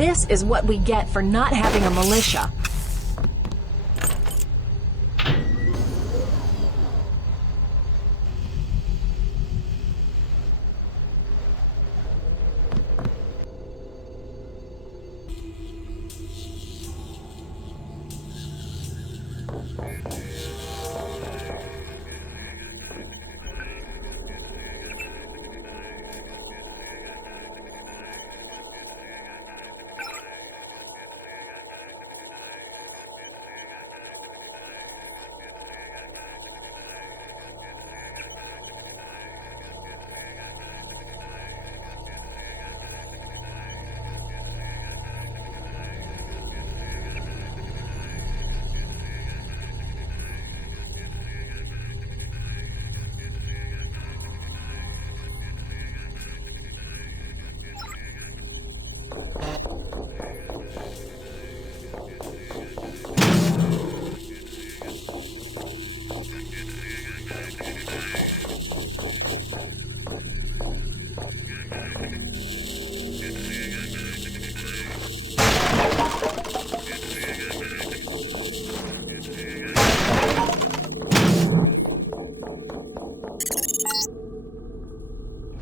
This is what we get for not having a militia.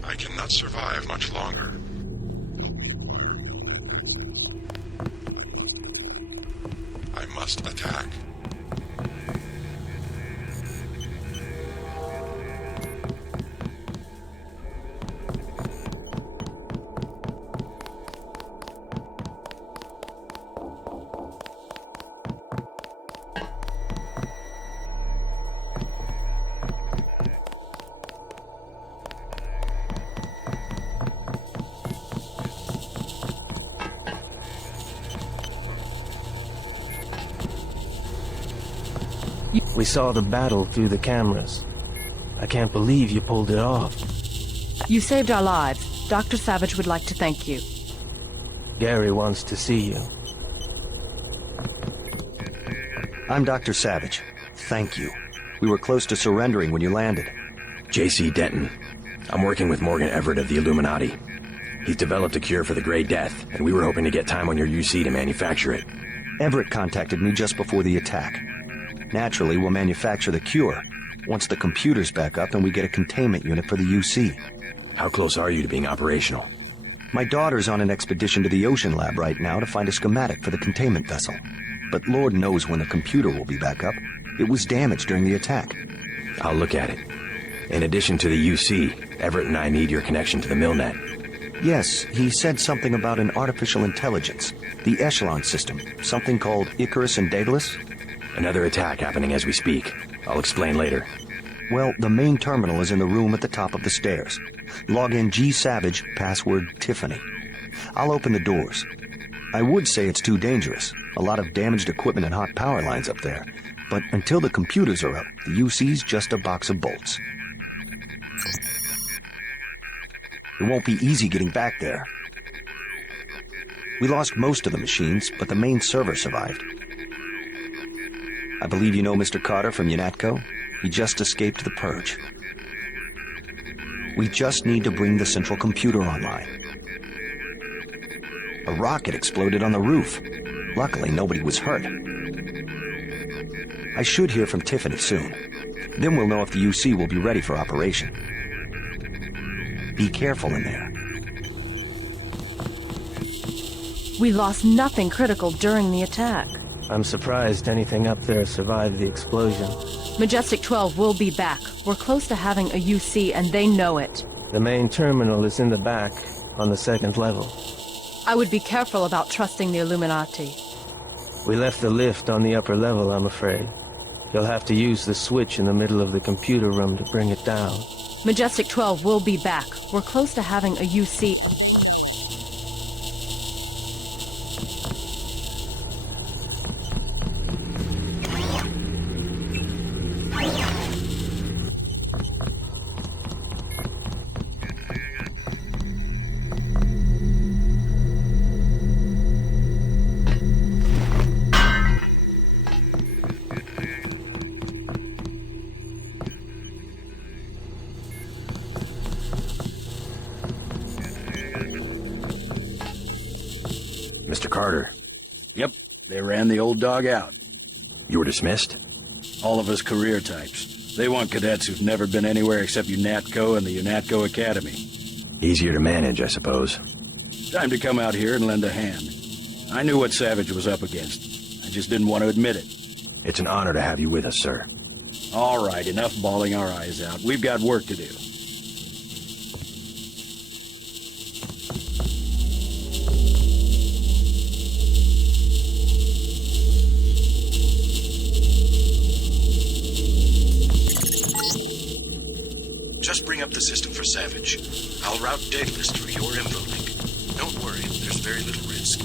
I cannot survive much longer. I must attack. We saw the battle through the cameras. I can't believe you pulled it off. You saved our lives. Dr. Savage would like to thank you. Gary wants to see you. I'm Dr. Savage. Thank you. We were close to surrendering when you landed. J.C. Denton. I'm working with Morgan Everett of the Illuminati. He's developed a cure for the Grey Death, and we were hoping to get time on your UC to manufacture it. Everett contacted me just before the attack. Naturally, we'll manufacture the cure once the computer's back up and we get a containment unit for the UC. How close are you to being operational? My daughter's on an expedition to the ocean lab right now to find a schematic for the containment vessel. But Lord knows when the computer will be back up. It was damaged during the attack. I'll look at it. In addition to the UC, Everett and I need your connection to the MillNet. Yes, he said something about an artificial intelligence. The Echelon system, something called Icarus and Daedalus. Another attack happening as we speak. I'll explain later. Well, the main terminal is in the room at the top of the stairs. Log in G Savage, password Tiffany. I'll open the doors. I would say it's too dangerous. A lot of damaged equipment and hot power lines up there. But until the computers are up, the UC's just a box of bolts. It won't be easy getting back there. We lost most of the machines, but the main server survived. I believe you know Mr. Carter from UNATCO. He just escaped the purge. We just need to bring the central computer online. A rocket exploded on the roof. Luckily, nobody was hurt. I should hear from Tiffany soon. Then we'll know if the UC will be ready for operation. Be careful in there. We lost nothing critical during the attack. I'm surprised anything up there survived the explosion. Majestic 12 will be back. We're close to having a UC, and they know it. The main terminal is in the back, on the second level. I would be careful about trusting the Illuminati. We left the lift on the upper level, I'm afraid. You'll have to use the switch in the middle of the computer room to bring it down. Majestic 12 will be back. We're close to having a UC. Mr. Carter, Yep, they ran the old dog out. you were dismissed? All of us career types. They want cadets who've never been anywhere except UNATCO and the UNATCO Academy. Easier to manage, I suppose. Time to come out here and lend a hand. I knew what Savage was up against. I just didn't want to admit it. It's an honor to have you with us, sir. All right, enough bawling our eyes out. We've got work to do. Just bring up the system for Savage. I'll route Daedalus through your info link. Don't worry, there's very little risk.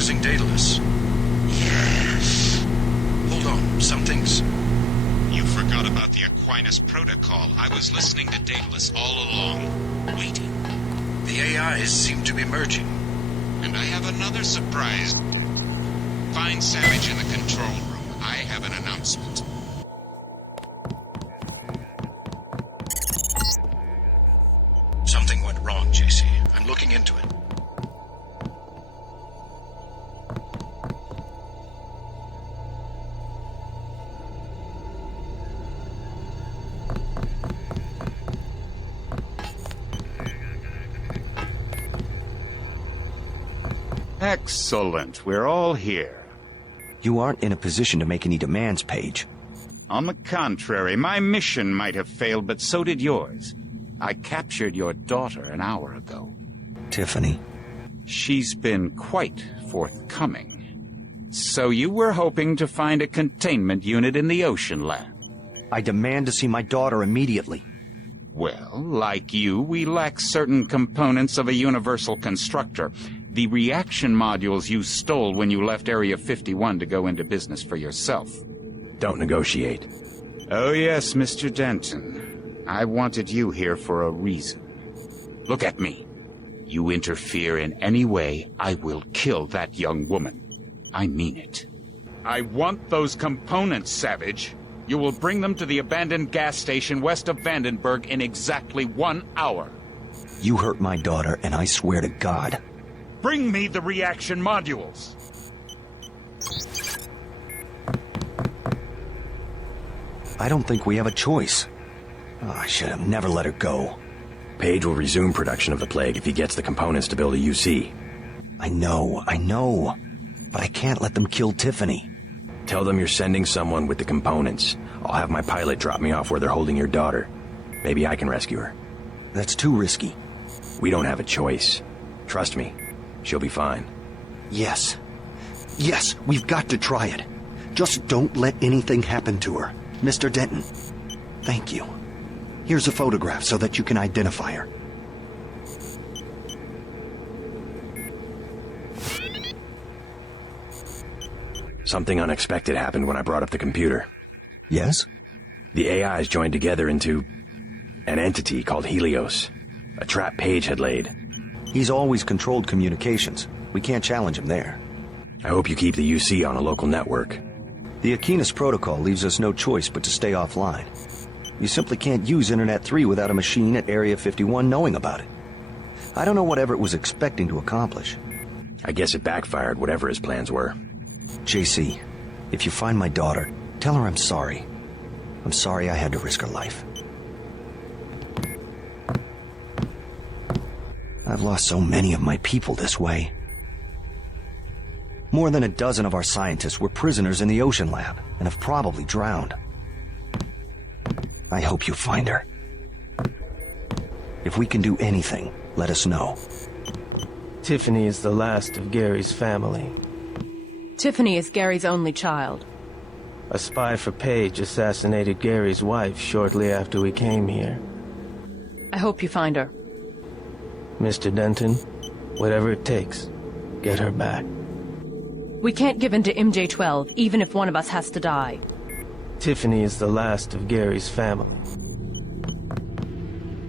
Losing Daedalus. Yes. Hold on, something's... You forgot about the Aquinas protocol. I was listening to Daedalus all along, waiting. The AIs seem to be merging. And I have another surprise. Find Savage in the control room. I have an announcement. Something went wrong, JC. I'm looking into it. Excellent. We're all here. You aren't in a position to make any demands, Paige. On the contrary, my mission might have failed, but so did yours. I captured your daughter an hour ago. Tiffany. She's been quite forthcoming. So you were hoping to find a containment unit in the Ocean Lab? I demand to see my daughter immediately. Well, like you, we lack certain components of a universal constructor. The reaction modules you stole when you left Area 51 to go into business for yourself. Don't negotiate. Oh yes, Mr. Denton. I wanted you here for a reason. Look at me. You interfere in any way, I will kill that young woman. I mean it. I want those components, Savage. You will bring them to the abandoned gas station west of Vandenberg in exactly 1 hour. You hurt my daughter, and I swear to God. Bring me the reaction modules. I don't think we have a choice. Oh, I should have never let her go. Page will resume production of the plague if he gets the components to build a UC. I know. But I can't let them kill Tiffany. Tell them you're sending someone with the components. I'll have my pilot drop me off where they're holding your daughter. Maybe I can rescue her. That's too risky. We don't have a choice. Trust me, she'll be fine. Yes, we've got to try it. Just don't let anything happen to her. Mr. Denton, thank you. Here's a photograph so that you can identify her. Something unexpected happened when I brought up the computer. Yes? The AIs joined together into an entity called Helios. A trap Page had laid. He's always controlled communications. We can't challenge him there. I hope you keep the UC on a local network. The Aquinas protocol leaves us no choice but to stay offline. You simply can't use Internet 3 without a machine at Area 51 knowing about it. I don't know what Everett was expecting to accomplish. I guess it backfired, whatever his plans were. JC, if you find my daughter, tell her I'm sorry. I'm sorry I had to risk her life. I've lost so many of my people this way. More than a dozen of our scientists were prisoners in the Ocean Lab and have probably drowned. I hope you find her. If we can do anything, let us know. Tiffany is the last of Gary's family. Tiffany is Gary's only child. A spy for Page assassinated Gary's wife shortly after we came here. I hope you find her. Mr. Denton, whatever it takes, get her back. We can't give in to MJ-12, even if one of us has to die. Tiffany is the last of Gary's family.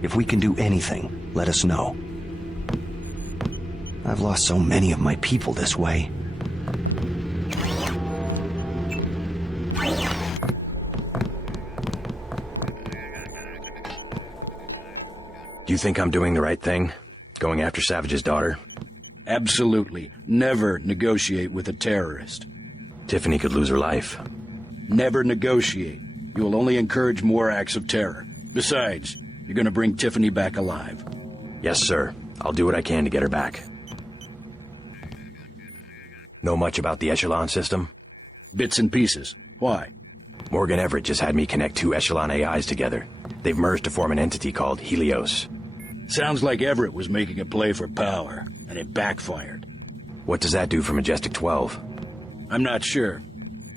If we can do anything, let us know. I've lost so many of my people this way. Do you think I'm doing the right thing? Going after Savage's daughter? Absolutely. Never negotiate with a terrorist. Tiffany could lose her life. Never negotiate. You will only encourage more acts of terror. Besides, you're going to bring Tiffany back alive. Yes, sir. I'll do what I can to get her back. Know much about the Echelon system? Bits and pieces. Why? Morgan Everett just had me connect 2 Echelon AIs together. They've merged to form an entity called Helios. Sounds like Everett was making a play for power, and it backfired. What does that do for Majestic 12? I'm not sure.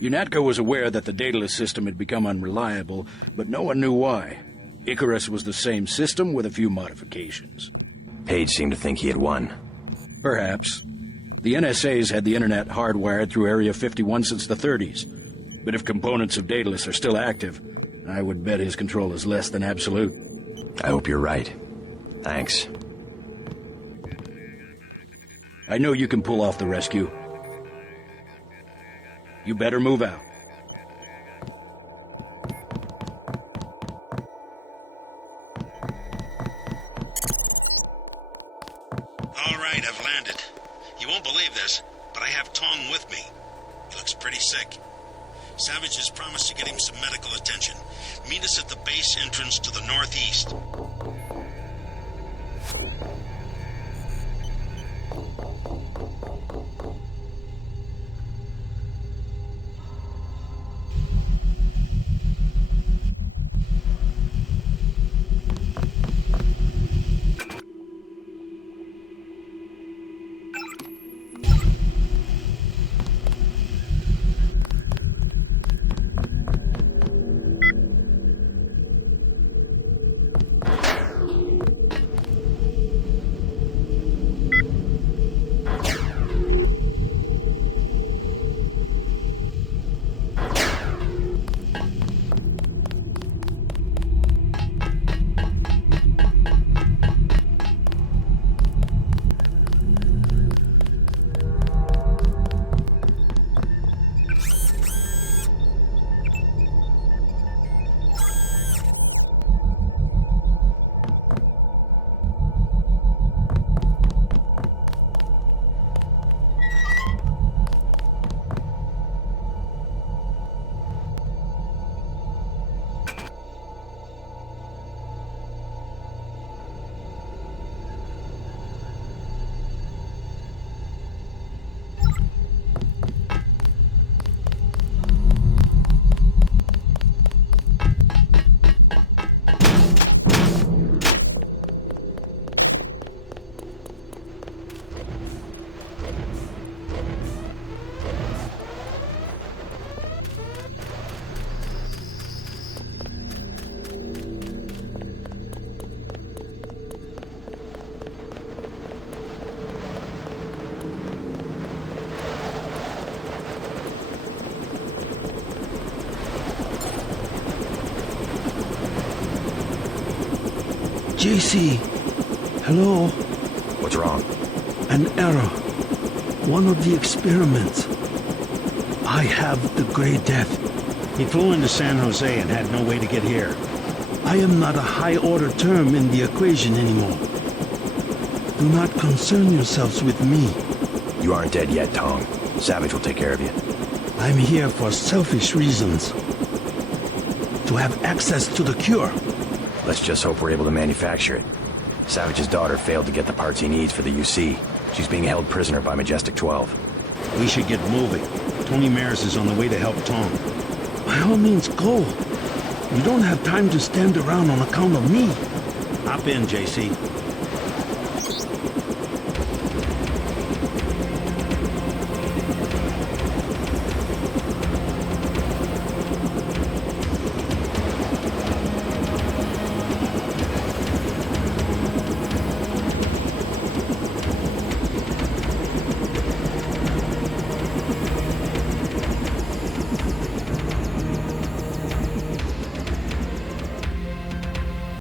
UNATCO was aware that the dataless system had become unreliable, but no one knew why. Icarus was the same system with a few modifications. Page seemed to think he had won. Perhaps. The NSA's had the internet hardwired through Area 51 since the 30s. But if components of dataless are still active, I would bet his control is less than absolute. I hope you're right. Thanks. I know you can pull off the rescue. You better move out. All right, I've landed. You won't believe this, but I have Tong with me. He looks pretty sick. Savage has promised to get him some medical attention. Meet us at the base entrance to the northeast. JC, hello? What's wrong? An error. One of the experiments. I have the Gray Death. He flew into San Jose and had no way to get here. I am not a high-order term in the equation anymore. Do not concern yourselves with me. You aren't dead yet, Tong. Savage will take care of you. I'm here for selfish reasons. To have access to the cure. Let's just hope we're able to manufacture it. Savage's daughter failed to get the parts he needs for the UC. She's being held prisoner by Majestic 12. We should get moving. Tony Maris is on the way to help Tong. By all means, go. You don't have time to stand around on account of me. Hop in, JC.